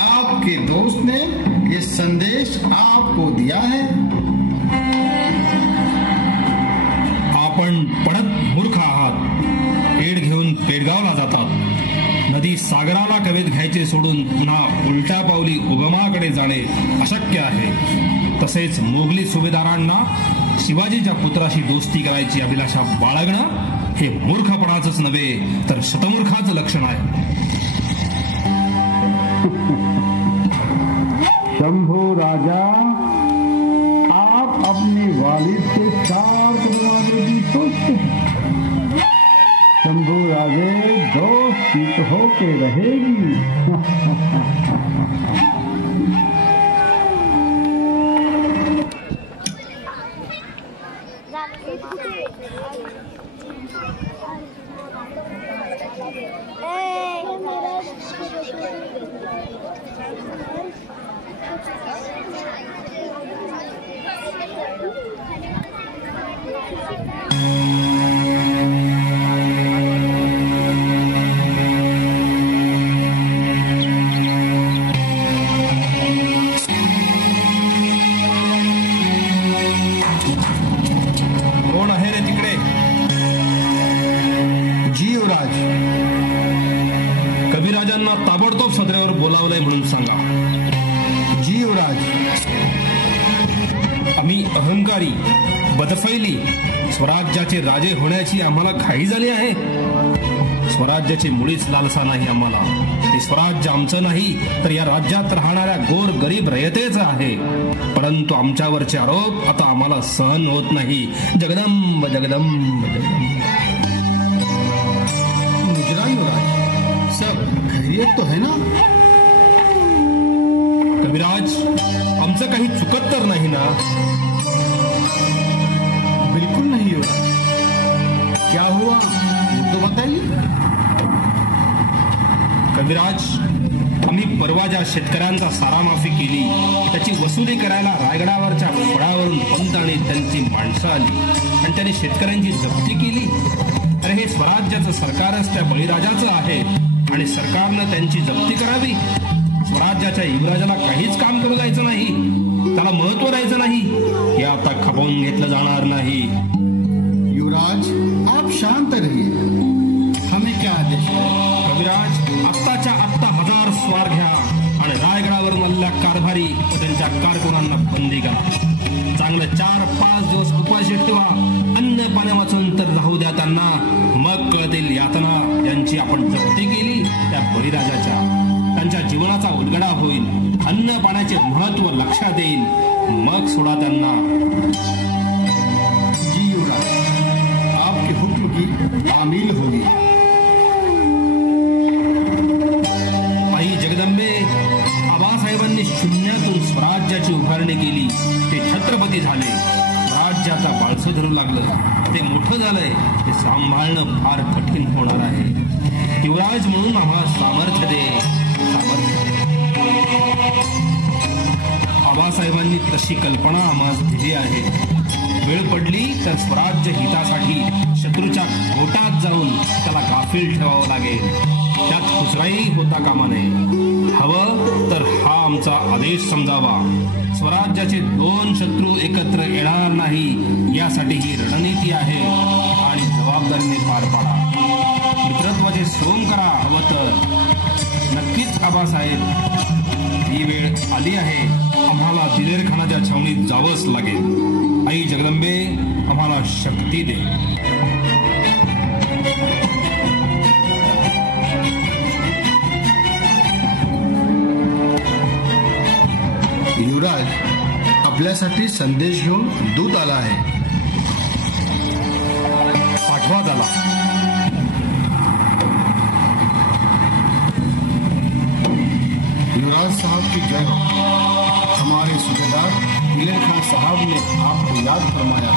आपके दोस्त ने ये संदेश आपको दिया है. आपण पडत मूर्ख आहात. पेड घेऊन पेडगावला जातात. नदी सागराला कवेत घ्यायचे सोडून पुन्हा उलट्या पावली उगमाकडे जाणे अशक्य आहे. तसेच मोगली सुभेदारांना शिवाजीच्या पुत्राशी दोस्ती करायची अभिलाषा बाळगणं हे मूर्खपणाचंच नव्हे तर शतमूर्खाचं लक्षण आहे. शंभू राजा, आप अपने वालिद से चार्ट बनाने की सोचते हैं. शंभू राजे, दोस्ती तो होके रहेगी. कोण आहे रे तिकडे? जी युवराज. कविराजांना ताबडतोब सदरेवर बोलावलंय म्हणून सांगा. जी युवराज. आम्ही अहंकारी, बदफैली, स्वराज्याचे राजे होण्याची आम्हाला घाई झाली आहे. स्वराज्याची मुळीच लालसा नाही आम्हाला. हे स्वराज्य आमचं नाही तर या राज्यात राहणाऱ्या गोर गरीब रयतेच आहे. परंतु आमच्यावरचे आरोप आता आम्हाला सहन होत नाही. जगदंब जगदंब जगदंब. मुजरा युवराज, सब ठीक तो है ना? कविराज, आमचं काही चुकत तर नाही ना? बिल्कुल नहीं हो रहा। क्या हुआ वो तो बताइए। कविराज, आम्ही परवा ज्या शेतकऱ्यांचा सारा माफी केली त्याची वसुली करायला रायगडावरच्या फळावरून पंत आणि त्यांची माणसं आली आणि त्यांनी शेतकऱ्यांची जप्ती केली। तर हे स्वराज्याचं सरकारच त्या बळीराजाचं आहे आणि सरकारनं त्यांची जप्ती करावी। स्वराज्याच्या युवराजाला काहीच काम करू द्यायचं नाही, त्याला महत्व द्यायचं नाही, हे आता खपवून घेतलं जाणार नाही। युवराज, आप शांत रहिए, हमें क्या आदेश है? कविराज, आत्ताच्या आत्ता 1000 स्वार घ्या आणि रायगडावर आलेल्या कारभारी व त्यांच्या कारकुनांना बंदी करा। चांगलं 4-5 दिवस उपाशी ठेवा, अन्न पाण्या वाचून तर राहू द्या त्यांना। मग कळतील यातना ज्यांची आपण जप्ती केली त्या बळीराजाच्या, त्यांच्या जीवनाचा उलगडा होईल, अन्न पाण्याचे महत्व लक्षात येईल, मग सोडा त्यांना। जी युवराज, आपके हुक्म की तामील होगी। आई जगदंबे, आबासाहेबांनी शून्यातून स्वराज्याची उभारणी केली, ते छत्रपती झाले, राज्याचा बाळसं धरू लागलं, ते मोठं झालंय, ते सांभाळणं फार कठीण होणार आहे। युवराज म्हणून आम्हाला सामर्थ्य दे, सामर्थ्य। आबासाहेबांनी तशी कल्पना आम्हाला दिली आहे। वेळ पडली तर स्वराज्य हितासाठी शत्रूच्या घोटात जाऊन त्याला गाफील ठेवावं लागेल, त्यात कुचराई होता कामा नये। हवं तर हा आमचा आदेश समजावा। स्वराज्याचे 2 शत्रू एकत्र येणार नाही यासाठी ही रणनीती आहे आणि जबाबदारीने पार पाडा। मित्रत्वाचे सोम करा हवं तर। नक्कीच आबासाहेब, ही वेळ आली आहे, आम्हाला दिलेर खानाच्या छावणीत जावंच लागेल। आई जगदंबे, आम्हाला शक्ती दे। युवराज, आपल्यासाठी संदेश घेऊन दूत आला आहे, पाठवा त्याला। युवराज साहब की जय हो। हमारे सूबेदार दिलेर खान साहब ने आपको याद फरमाया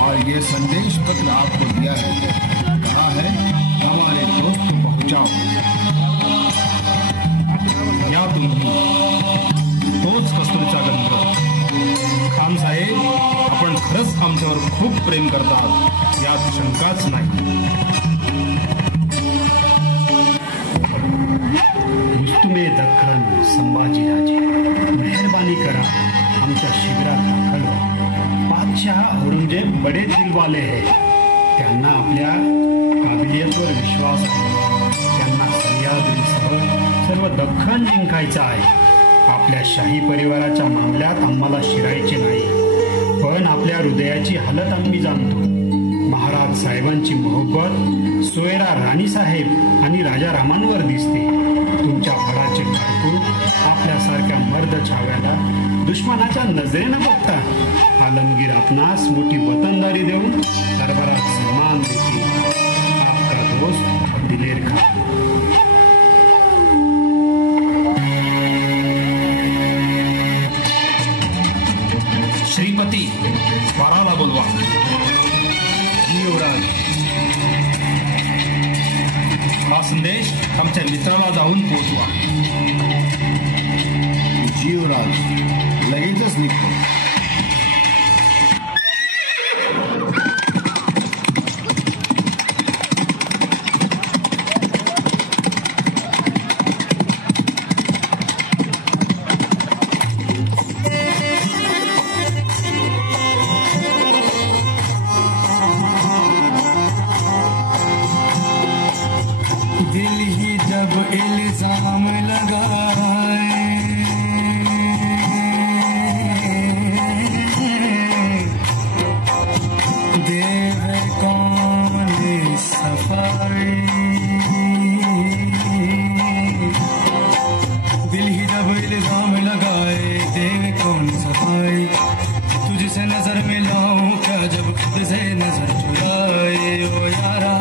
और ये संदेश पत्र आपको दिया है, कहा है हमारे दोस्त को पहुंचाओ। या तुम्ही, तोच कस्तुरीचा गंध। खान साहेब, आपण खरंच आमच्यावर खूप प्रेम करतात, यात शंकाच नाही। रुस्तुमे दख्खन संभाजीराजे, मेहरबानी करा आमच्या शिबिरात दाखल व्हा। बादशाह औरंगजेब बडे दिलवाले है, त्यांना आपल्या काबिलियतवर विश्वास आहे। त्यांना सह्याद्रीसह सर्व दख्खन जिंकायचं आहे। आपल्या शाही परिवाराच्या मामल्यात आम्हाला शिरायचे नाही, पण आपल्या हृदयाची हालत आम्ही जाणतो। महाराज साहेबांची मोहब्बत सोयरा राणी साहेब आणि राजा रामांवर दिसते। तुमच्या फडाचे कारकून आपल्यासारख्या मर्द छाव्याला दुश्मनाच्या नजरेनं बघता आलमगीर आपणास मोठी वतनदारी देऊन दरबारात सन्मान देतील। आपका दोस्त दिलेर खान। श्रीपती, स्वाराला बोलवा। युवराज, हा संदेश आमच्या मित्राला जाऊन पोहोचवा। युवराज, लगेचच निघतो। दिल ही जब इल्जाम लगाए, देव कौन सफाई। दिल ही जब इल्जाम लगाए, देव कौन सफाई। तुझसे नजर मिलाऊं क्या जब खुद से नजर चुराए। ओ यारा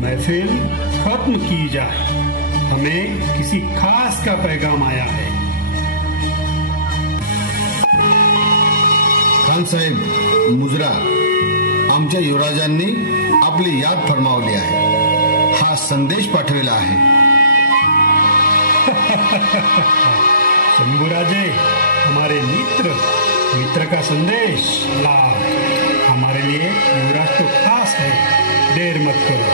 महफिल खत्म की जाए, हमें किसी खास का पैगाम आया है। खान साहेब, मुजरा, आमच्या युवराजांनी आपली याद फरमावली आहे, हा संदेश पाठवला आहे। शंभूराजे, हमारे मित्र का संदेश लाभ। हमारे लिए युवराज तो खास है, देर मत करो,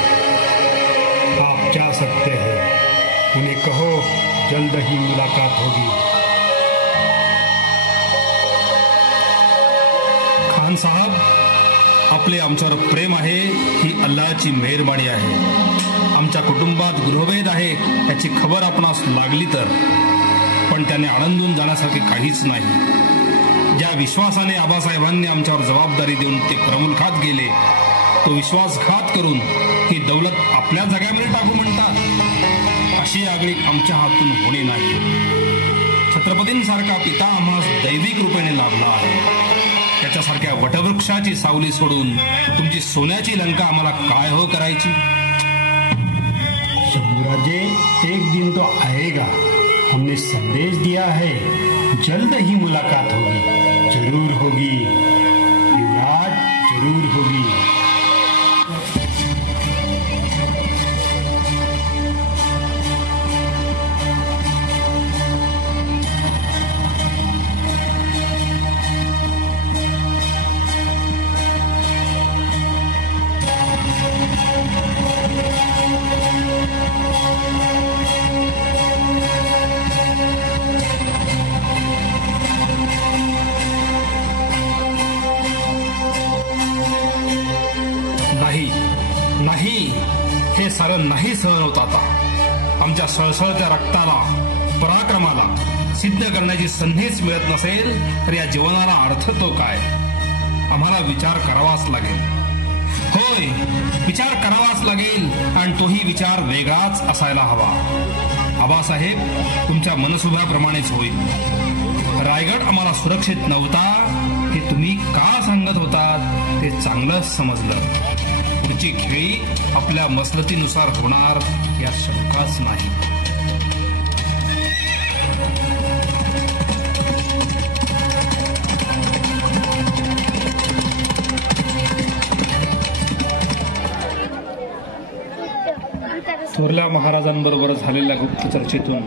आप जा सकते हैं। उन्हें कहो जल्द ही मुलाकात होगी। खान साहब, आपले आमच्यावर प्रेम आहे ही अल्लाची मेहरबानी आहे। आमच्या कुटुंबात गृहभेद आहे याची खबर आपणास लागली तर, पण त्याने आनंदून जाण्यासारखे काहीच नाही। ज्या विश्वासाने आबासाहेबांनी आमच्यावर जबाबदारी देऊन ते प्रमुखात गेले, तो विश्वासघात करून ही दौलत आपल्या जाग्यामध्ये टाकू म्हणतात, अशी आगळीक आमच्या हातून होणे नाही। छत्रपतींसारखा पिता आम्हास दैविक रूपाने लाभला आहे, त्याच्यासारख्या वटवृक्षाची सावली सोडून तुमची सोन्याची लंका आम्हाला काय हो करायची। शंभूराजे, एक दिन तो आएगा, हमने संदेश दिया है, जल्द ही मुलाकात होगी, जरूर होगी युवराज, जरूर होगी। नाही, हे सारं नाही सहन होत आता। आमच्या सळसळत्या रक्ताला, पराक्रमाला सिद्ध करण्याची संधीच मिळत नसेल तर या जीवनाला अर्थ तो काय? आम्हाला विचार करावाच लागेल। होय, विचार करावाच लागेल, आणि तोही विचार वेगळाच असायला हवा। आबासाहेब, तुमच्या मनसुभाप्रमाणेच होईल। रायगड आम्हाला सुरक्षित नव्हता हे तुम्ही का सांगत होतात ते चांगलंच समजलं। पुढची खेळी आपल्या मसलतीनुसार होणार यात शंकाच नाही। थोरल्या महाराजांबरोबर झालेल्या गुप्त चर्चेतून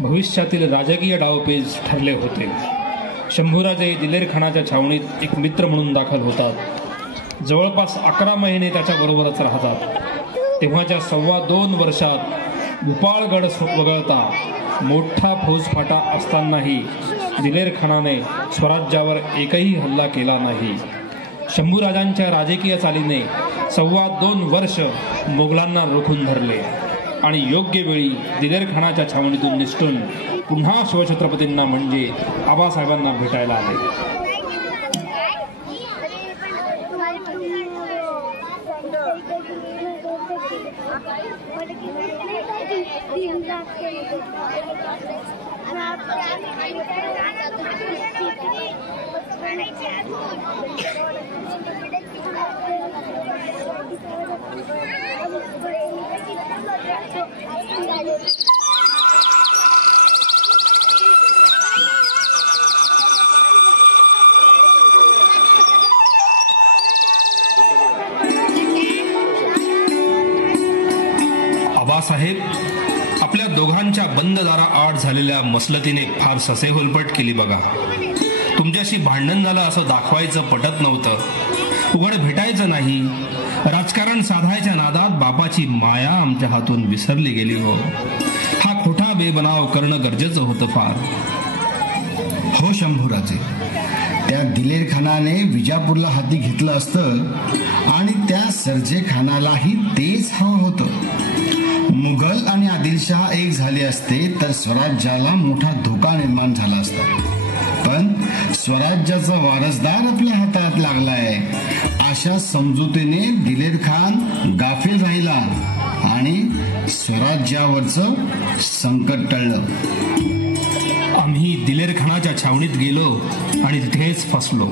भविष्यातील राजकीय डावपेच ठरले होते। शंभूराजे दिलेर खानाच्या छावणीत एक मित्र म्हणून दाखल होतात। जवळपास 11 महिने त्याच्याबरोबरच राहतात। तेव्हाच्या 2.25 वर्षात भूपाळगड वगळता मोठा फौजफाटा असतानाही दिलेर खानाने स्वराज्यावर एकही हल्ला केला नाही। शंभूराजांच्या राजकीय चालीने 2.25 वर्ष मोगलांना रोखून धरले आणि योग्य वेळी दिलेर खानाच्या छावणीतून निसटून पुन्हा शिवछत्रपतींना म्हणजे आबासाहेबांना भेटायला आले। आबासाहेब, आपल्या दोघांच्या बंद दाराआड झालेल्या मसलतीने फार ससे होलपट केली बघा। तुमच्याशी भांडण झालं असं दाखवायचं पटत नव्हतं, उघड भेटायचं नाही। राजकारण साधायच्या नादात बापाची माया आमच्या हातून विसरली गेली हो। हा खोटा बेबनाव करणं गरजेचं होतं फार। हो शंभूराजे, त्या दिलेर खानाने विजापूरला हाती घेतलं असतं आणि त्या सरजे खानालाही तेच हवं होतं। मुघल आणि आदिलशाह एक झाले असते तर स्वराज्याला मोठा धोका निर्माण झाला असता, पण पण स्वराज्याचा वारसदार आपल्या हातात लागलाय अशा समजुतीने दिलेर खान गाफील राहिला आणि स्वराज्यावरचं संकट टळलं. आम्ही दिलेर खानाच्या छावणीत गेलो आणि तिथेच फसलो.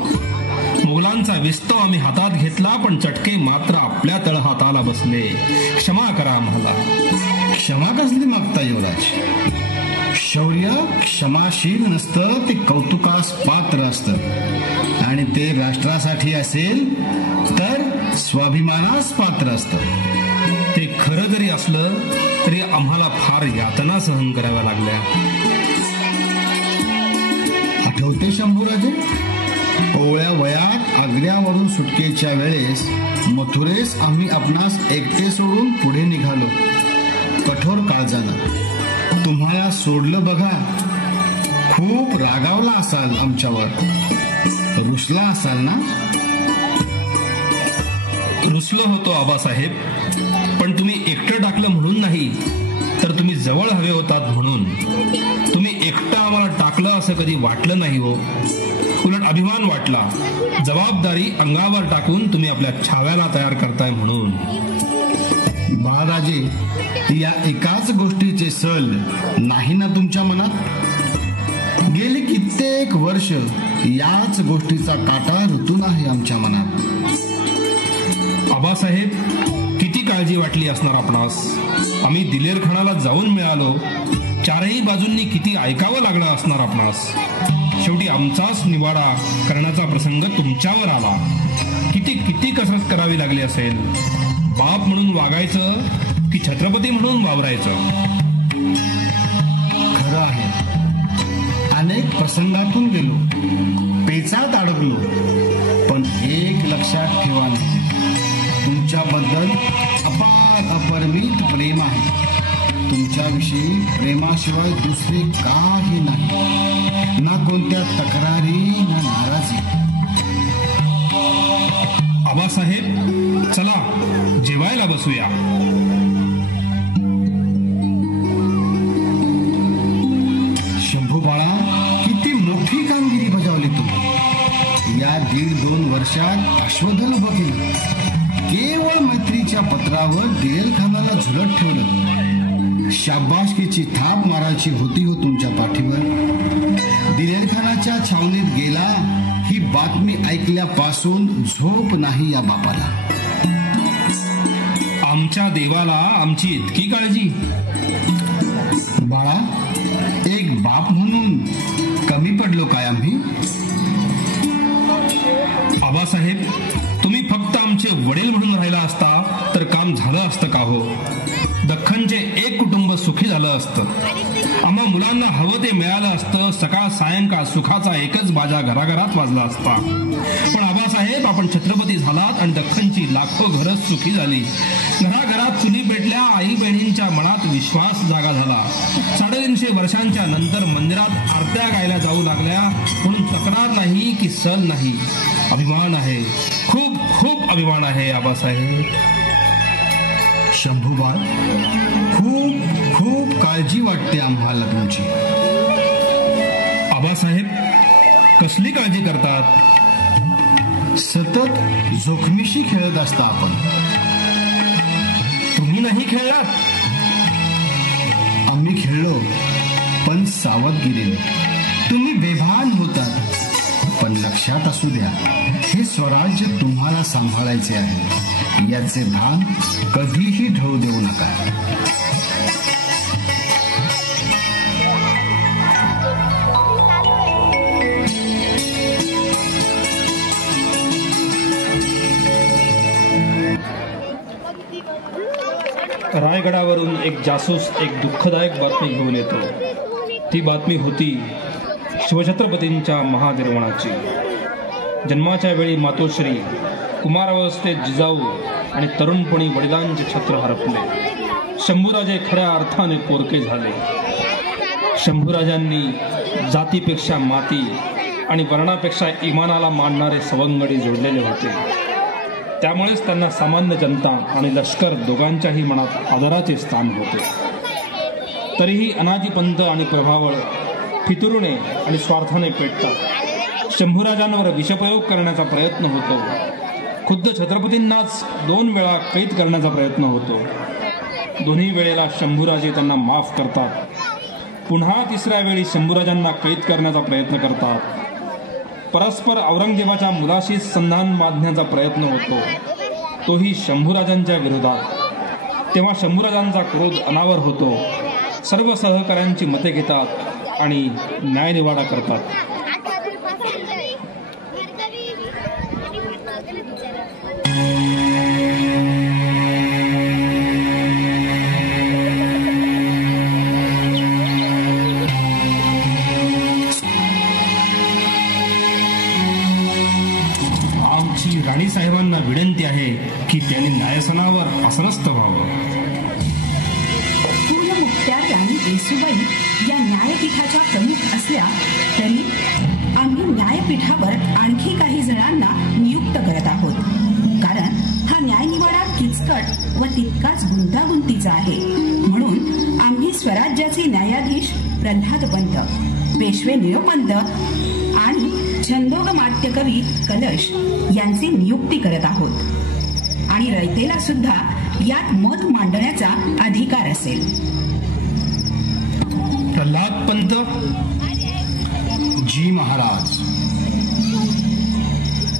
मुघलांचा विस्तव आम्ही हातात घेतला, पण चटके मात्र आपल्या तळहाताला बसले. क्षमा करा आम्हाला. क्षमा कसली मागता युवराज? शौर्य क्षमाशील नसतं, ते कौतुकास पात्र असतं आणि ते राष्ट्रासाठी असेल तर स्वाभिमानास पात्र असतं. ते खरं जरी असलं तरी आम्हाला फार यातना सहन कराव्या लागल्या. आठवते शंभूराजे, कोवळ्या वयात आग्र्यावरून सुटकेच्या वेळेस मथुरेस आम्ही आपणास एकटे सोडून पुढे निघालो. कठोर काळजानं तुम्हाला सोडलं बघा. खूप रागावला असाल आमच्यावर, रुसला असाल ना? रुसलो होतो आबासाहेब, पण तुम्ही एकटं टाकलं म्हणून नाही, तर तुम्ही जवळ हवे होतात म्हणून. तुम्ही एकटं आम्हाला टाकलं असं कधी वाटलं नाही हो. उलट अभिमान वाटला, जबाबदारी अंगावर टाकून तुम्ही आपल्या छाव्याला तयार करताय म्हणून. बाळराजे, या एकाच गोष्टीचे सल नाही ना तुमच्या मनात? गेली कित्येक वर्ष याच गोष्टीचा काटा ऋतून आहे आमच्या मनात. आबासाहेब, किती काळजी वाटली असणार आपणास. आम्ही दिलेर खानाला जाऊन मिळालो, चारही बाजूंनी किती ऐकावं लागलं असणार आपणास. शेवटी आमचाच निवाडा करण्याचा प्रसंग तुमच्यावर आला. किती किती कसरत करावी लागली असेल. बाप म्हणून वागायचं की छत्रपती म्हणून वावरायचं? खरं आहे, अनेक प्रसंगातून गेलो, पेचात अडकलो, पण एक लक्षात ठेवा, तुमच्याबद्दल अपार अपरिमित प्रेम आहे. तुमच्याविषयी प्रेमाशिवाय दुसरे काही नाही, ना कोणत्या तक्रारी ना नाराजी. आबासाहेब, चला जेवायला बसूया. शंभू बाळा, किती मोठी कामगिरी बजावली तुम्ही. या 1.5-2 वर्षात अश्वधन उभं केलं. केवळ मैत्रीच्या पत्रावर दिलेर खानाला झुलत ठेवलं. शाबासकीची थाप मारायची होती हो तुमच्या पाठीवर. दिलेर खानाच्या छावणीत गेला ही बातमी ऐकल्यापासून झोप नाही या बापाला. आमच्या देवाला आमची इतकी काळजी? बाळा, एक बाप म्हणून कमी पडलो काय आम्ही? आबासाहेब, तुम्ही फक्त आमचे वडील म्हणून राहिला असता तर काम झालं असतं का हो? दख्खनचे एक कुटुंब सुखी झालं असतं. आम्हा मुलांना हवं ते मिळालं असतं. सकाळ सायंकाळ सुखाचा एकच बाजा घराघरात वाजला असता. पण आबासाहेब, आपण छत्रपती झालात आणि दख्खनची लाखो घरं सुखी झाली. घराघरात चुली पेटल्या. आई बहिणींच्या मनात विश्वास जागा झाला. 350 वर्षांच्या नंतर मंदिरात आरत्या गायला जाऊ लागल्या. म्हणून तक्रार नाही की सल नाही, अभिमान आहे. खूप खूप अभिमान आहे आबासाहेब. शंभूबाळ, खूप खूप काळजी वाटते आम्हाला तुमची. आबासाहेब, कसली काळजी करतात? सतत जोखमीशी खेळत असता आपण. तुम्ही नाही खेळलात? आम्ही खेळलो, पण सावधगिरीने. तुम्ही बेभान होतात, पण लक्षात असू द्या, हे स्वराज्य तुम्हाला सांभाळायचे आहे. याचे भान कधीही ढळू देऊ नका. रायगडावरून एक जासूस एक दुःखदायक बातमी घेऊन येतो. ती बातमी होती शिवछत्रपतींच्या महानिर्वाणाची. जन्माच्या वेळी मातोश्री, कुमारावस्थेत जिजाऊ आणि तरुणपणी वडिलांचे छत्र हरपले. शंभूराजे खऱ्या अर्थाने पोरके झाले. शंभूराजांनी जातीपेक्षा माती आणि वर्णापेक्षा इमानाला मानणारे सवंगडी जोडलेले होते. त्यामुळेच त्यांना सामान्य जनता आणि लष्कर दोघांच्याही मनात आदराचे स्थान होते. तरीही अनाजी पंत आणि प्रभावळ फितुरूने आणि स्वार्थाने पेटतात. शंभूराजांवर विषप्रयोग करण्याचा प्रयत्न होतो. खुद्द छत्रपतींनाच 2 वेळा कैद करण्याचा प्रयत्न होतो. दोन्ही वेळेला शंभूराजे त्यांना माफ करतात. पुन्हा तिसऱ्या वेळी शंभूराजांना कैद करण्याचा प्रयत्न करतात. परस्पर औरंगजेबाच्या मुलाशी संधान बांधण्याचा प्रयत्न होतो, तोही शंभूराजांच्या विरोधात. तेव्हा शंभूराजांचा क्रोध अनावर होतो. सर्व सहकाऱ्यांची मते घेतात आणि न्यायनिवाडा करतात. राणी साहेबांना विनंती आहे की त्यांनी न्यायासनावर आसनस्थ व्हावं. पूर्वमुक्त्या राणी येसूबाई या न्यायपीठाच्या प्रमुख असल्या तरी आम्ही न्यायपीठावर आणखी काही जणांना नियुक्त करत आहोत. कारण हा न्यायनिवाडा किचकट व तितकाच गुंतागुंतीचा आहे. म्हणून आम्ही स्वराज्याचे न्यायाधीश प्रल्हादपंत, पेशवे निळोपंत आणि छंदोगमात्य कवी कलश यांची नियुक्ती करत आहोत. आणि रयतेला सुद्धा यात मत मांडण्याचा अधिकार असेल. प्रल्हादपंत. जी महाराज.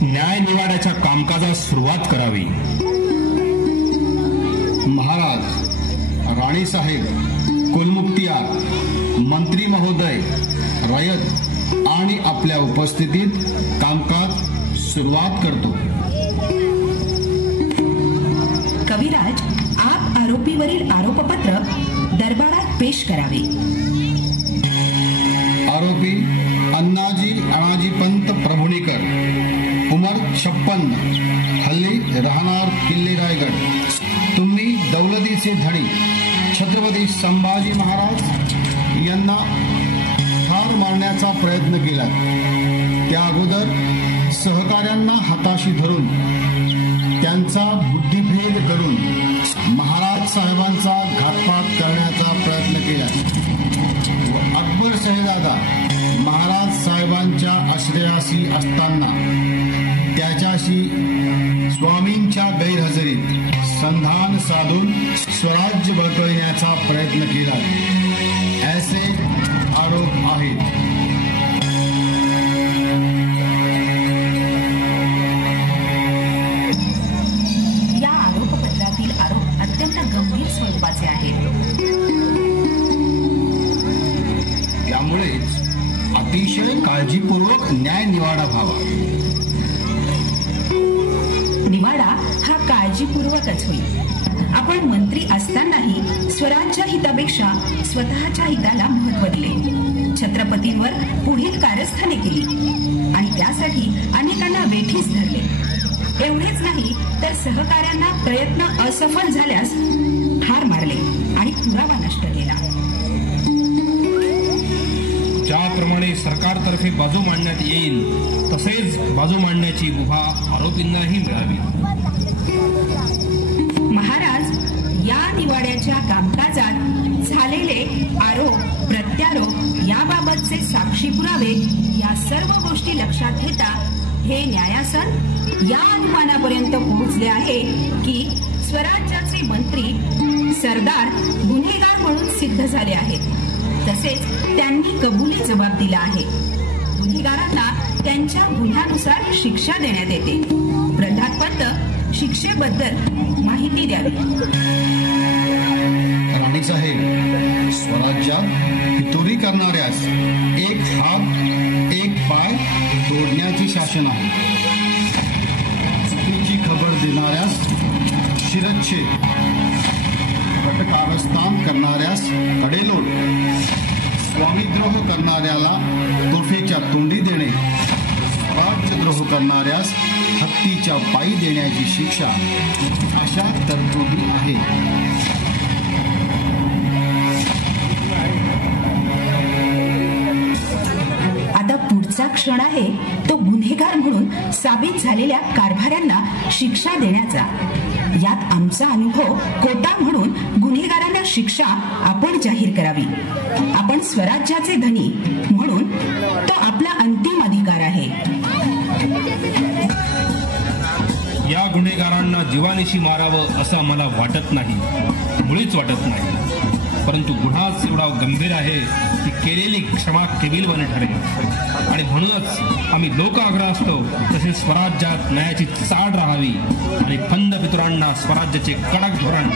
न्यायनिवाड्याच्या कामकाजास सुरुवात करावी. महाराज, राणीसाहेब, कुलमुक्तियार, मंत्री महोदय, रयत आणि आपल्या उपस्थितीत कामकाज सुरुवात करतो. कविराज, आप आरोपीवरील आरोपपत्र दरबारात पेश करावे. आरोपी अण्णाजी अणाजी पंत प्रभुणीकर, उमर 56, हल्ली राहणार किल्ले रायगड. तुम्ही दौलतीचे धणी छत्रपती संभाजी महाराज यांना ठार मारण्याचा प्रयत्न केला. त्या अगोदर सहकाऱ्यांना हाताशी धरून त्यांचा बुद्धिभेद करून महाराज साहेबांचा घातपात करण्याचा प्रयत्न केला. अकबर शहजादा महाराज साहेबांच्या आश्रयाशी असताना त्याच्याशी स्वामींच्या गैरहजेरीत संधान साधून स्वराज्य बळकविण्याचा प्रयत्न केला. ऐसे आरोप आहेत. या आरोपपत्रातील आरोप अत्यंत गंभीर स्वरूपाचे आहेत. त्यामुळेच अतिशय काळजीपूर्वक न्याय निवाडा व्हावा. निवाडा हा काळजीपूर्वकच होईल. आपण मंत्री असतानाही स्वराज्य हितापेक्षा स्वतःच्या हिताला महत्व दिले. छत्रपतींवर पुढील कारस्थाने केली आणि त्यासाठी अनेकांना वेठीस धरले. एवढेच नाही तर सहकाऱ्यांना प्रयत्न असफल झाल्यास ठार मारले आणि पुरावा नष्ट केला. ज्याप्रमाणे सरकारतर्फे बाजू मांडण्यात येईल तसेच बाजू मांडण्याची मुभा आरोपींनाही मिळावी. महाराज, या निवाड्याच्या कामकाजात झालेले आरोप प्रत्यारोप याबाबतचे साक्षी पुरावे या सर्व गोष्टी लक्षात घेता हे न्यायासन या अनुमानापर्यंत पोहोचले आहे की स्वराज्याचे मंत्री सरदार गुन्हेगार म्हणून सिद्ध झाले आहेत. तसेच त्यांनी कबुली जबाब दिला आहे. गुन्हेगारांना त्यांच्या गुन्ह्यानुसार शिक्षा देण्यात येते. प्रल्हादपंत शिक्षेबद्दल माहिती द्यावी. राणीसाहेब, स्वराज्यात फितुरी करणाऱ्यास एक हात एक पाय तोडण्याचे शासन आहे. चुकीची खबर देणाऱ्यास शिरच्छेद, कटकारस्थान करणाऱ्यास कडेलोट, स्वामीद्रोह करणाऱ्याला तोफेच्या तोंडी देणे, राज्यद्रोह करणाऱ्यास हत्तीच्या पायी देण्याची शिक्षा अशा तरतुदी आहेत. आता पुढचा क्षण आहे तो गुन्हेगार म्हणून साबित झालेल्या कारभाऱ्यांना शिक्षा देण्याचा. यात आमचा अनुभव कोटा म्हणून गुन्हेगारांना शिक्षा आपण जाहीर करावी. आपण स्वराज्याचे धनी म्हणून तो आपला अंतिम अधिकार आहे. या गुन्हेगारांना जीवानिशी मारावं असं आम्हाला वाटत नाही, मुळीच वाटत नाही. परंतु गुन्हाच एवढा गंभीर आहे की केलेली क्षमा केविलवाणी ठरेल. आणि म्हणूनच आम्ही लोकाग्रह असतो तसे स्वराज्यात न्यायाची चाड राहावी आणि फंद पितरांना स्वराज्याचे कडक धोरण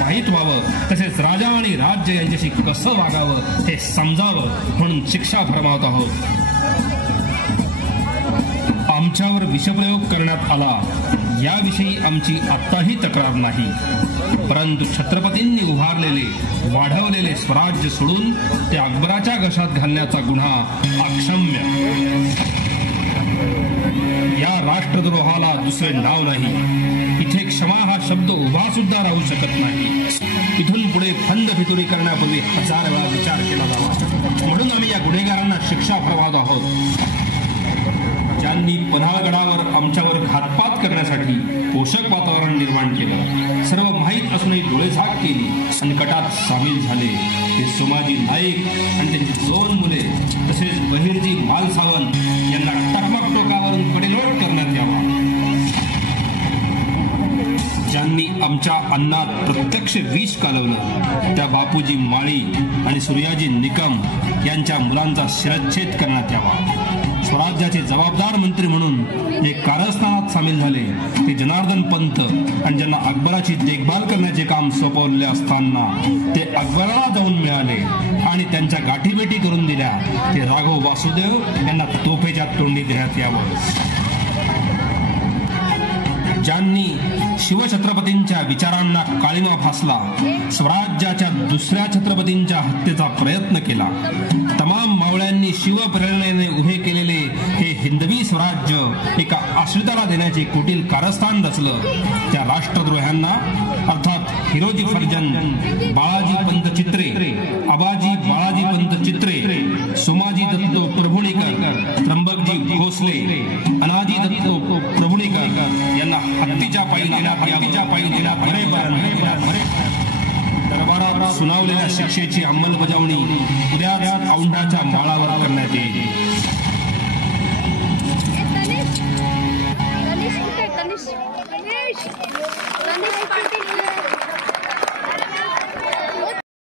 माहीत व्हावं, तसेच राजा आणि राज्य यांच्याशी कसं वागावं हे समजावं म्हणून शिक्षा फरमावत आहोत. आमच्यावर विषप्रयोग करण्यात आला याविषयी आमची आत्ताही तक्रार नाही. परंतु छत्रपतींनी उभारलेले वाढवलेले स्वराज्य सोडून ते अकबराच्या घशात घालण्याचा गुन्हा अक्षम्य. या राष्ट्रद्रोहाला दुसरे नाव नाही. इथे क्षमा हा शब्द उभा सुद्धा राहू शकत नाही. इथून पुढे फंद फितुरी करण्यापूर्वी 1000 वेळा विचार केला जावा. म्हणून आम्ही या गुन्हेगारांना शिक्षा फरमावत आहोत. ज्यांनी पन्हाळगडावर आमच्यावर घातपात करण्यासाठी पोषक वातावरण निर्माण केलं, सर्व माहीत असूनही डोळेझाक केली, संकटात सामील झाले, ते सोमाजी नाईक आणि त्यांची 2 मुले तसेच बहिर्जी मालसावंत यांना टकमक टोकावरून कडेलोट करण्यात यावा. ज्यांनी आमच्या अन्नात प्रत्यक्ष विष कालवलं त्या बापूजी माळी आणि सूर्याजी निकम यांच्या मुलांचा शिरच्छेद करण्यात यावा. स्वराज्याचे जबाबदार मंत्री म्हणून जे कारस्थानात सामील झाले ते जनार्दन पंत आणि ज्यांना अकबराची देखभाल करण्याचे काम सोपवले असताना ते अकबराला जाऊन मिळाले आणि त्यांच्या गाठीभेटी करून दिल्या ते राघव वासुदेव यांना तोफेच्या तोंडी देण्यात यावं. ज्यांनी शिवछत्रपतींच्या विचारांना काळीमा फासला, स्वराज्याच्या दुसऱ्या छत्रपतींच्या हत्येचा प्रयत्न केला, तमाम मावळ्यांनी शिवप्रेरणेने उभे केलेले हे हिंदवी स्वराज्य एका आश्रिताला देण्याचे कुटील कारस्थान रचलं, त्या राष्ट्रद्रोह्यांना अर्थात हिरोजी फर्जन, बाळाजी पंत चित्रे, आबाजी बाळाजी पंत चित्रे, सोमाजी दत्तो प्रभुणेकर, त्र्यंबकजी भोसले, अनाजी दत्तो प्रभुणेकर यांना हत्तीच्या पायी दरबारात सुनावलेल्या शिक्षेची अंमलबजावणी उद्या औंढाच्या माळावर करण्यात येईल.